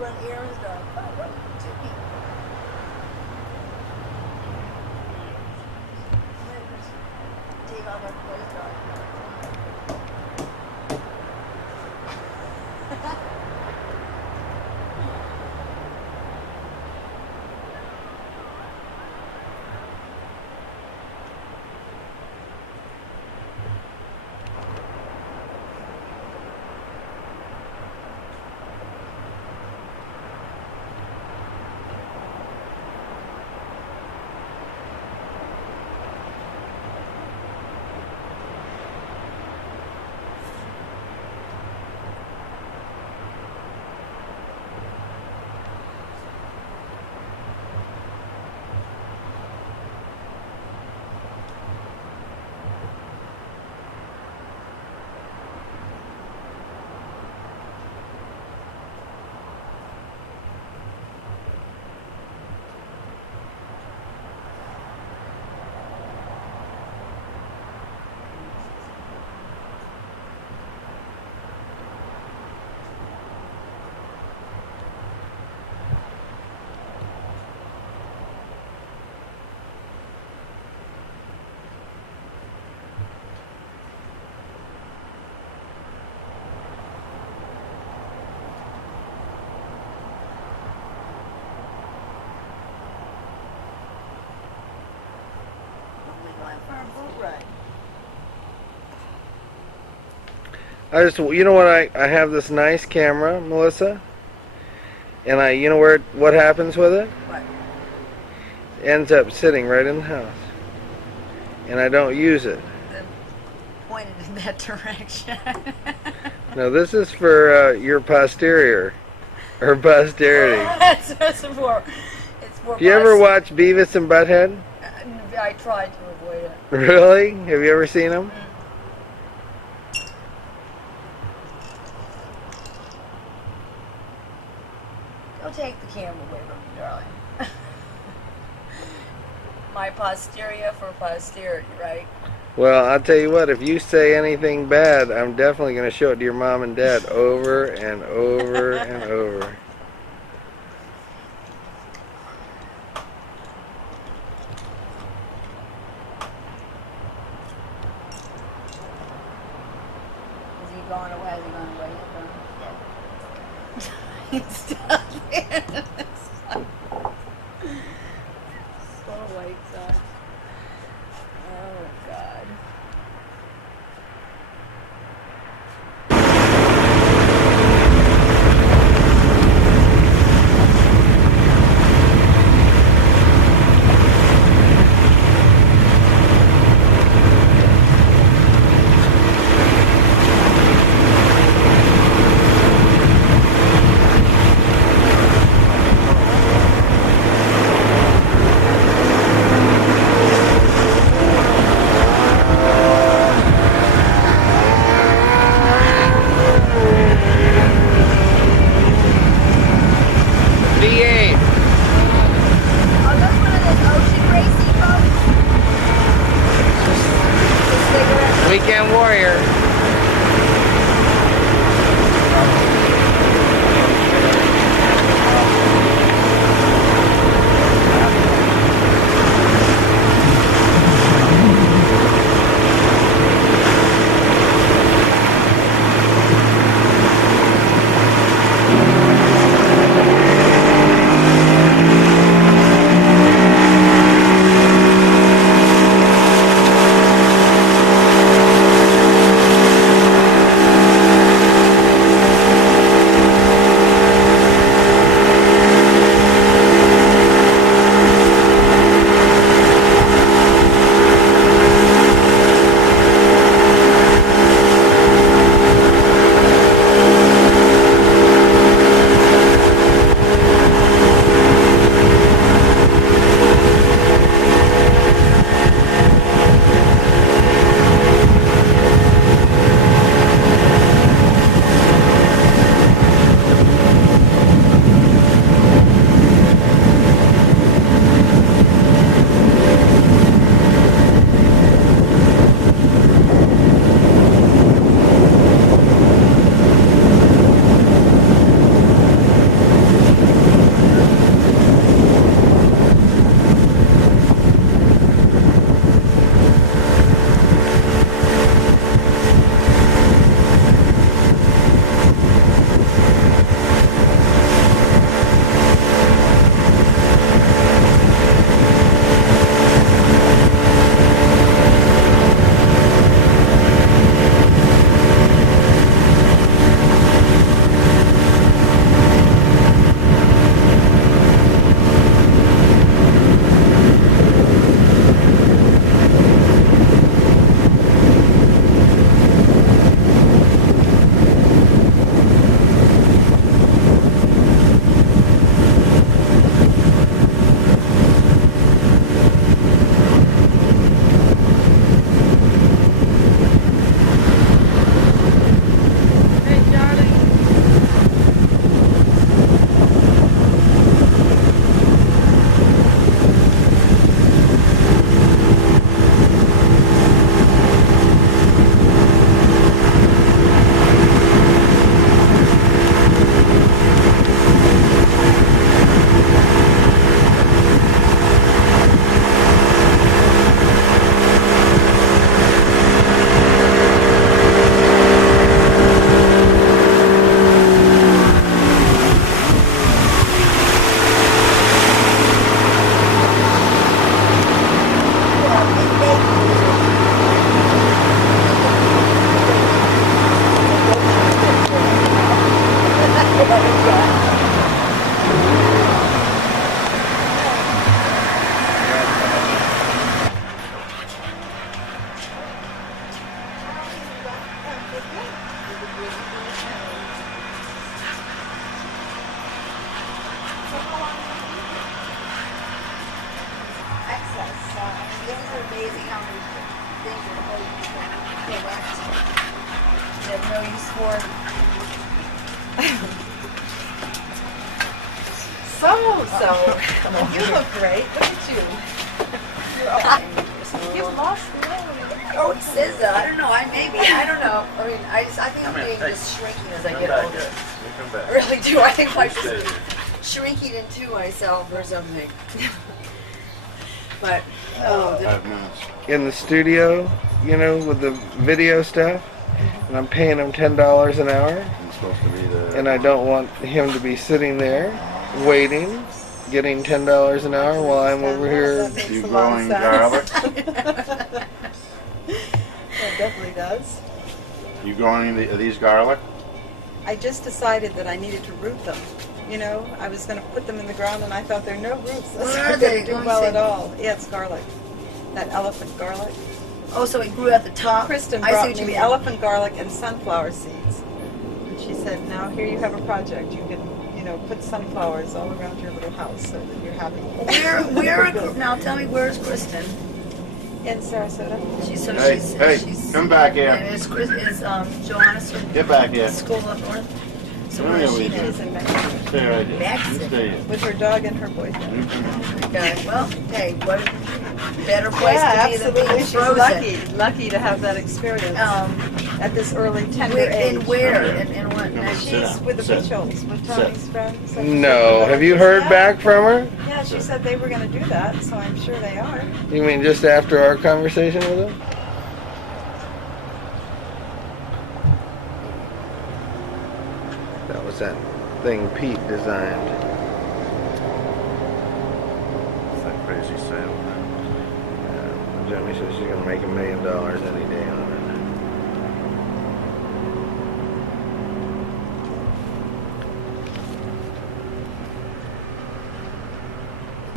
run errands done. Oh, what are you doing? Let me just take all my clothes off. You know what, I have this nice camera, Melissa, and you know what happens with it? What? It ends up sitting right in the house, and I don't use it. Then pointed in that direction. No, this is for your posterior, or posterity. It's for Do you ever watch Beavis and Butthead? I tried to avoid it. Really? Have you ever seen them? Don't take the camera away from me, darling. My posterior for posterity, right? Well, I'll tell you what, if you say anything bad, I'm definitely going to show it to your mom and dad over and over and over. Is he gone away? Has he gone away yet? He's still there. So white side. Oh, God. Weekend warrior. Excess. Things are amazing how many things are correct. They have no use for. So, you look great. Look at you. You've lost the weight. Oh, it says that. I don't know. I don't know. I mean, I think I'm being just shrinking as I get older. I really do. I think I'm just shrinking into myself or something. But In the studio, you know, with the video stuff, and I'm paying him $10 an hour, and I don't want him to be sitting there waiting, getting $10 an hour while I'm over here. You growing garlic? It definitely does. You growing these garlic? I just decided that I needed to root them. You know, I was going to put them in the ground, and I thought there are no roots. What are they? Do well at all. Yeah, it's garlic. That elephant garlic. oh, so it grew at the top. Kristen I see brought what me you mean. elephant garlic and sunflower seeds. And she said, now here you have a project. You can, you know, put sunflowers all around your little house so that you're happy. Where? Now tell me, where's Kristen? In Sarasota. She's Hey, come back here. And is Joanna Get back here. school up north? So Come where is here, she Wheezer. now? She's in Mexico. Stay right here. Mexico. You stay here. With her dog and her boyfriend. Okay, well, hey, what better place Yeah, to be than absolutely. being She's frozen? lucky to have that experience at this early tender Where, age. and where? And what? Come on, Next? sit She's down. with the Sit. Mitchells, with Tony's friends. No, have you heard back from her? Yeah, she said they were going to do that, so I'm sure they are. You mean just after our conversation with him? That was that thing Pete designed. It's that crazy sale. Jimmy says she's gonna make $1 million any day on it.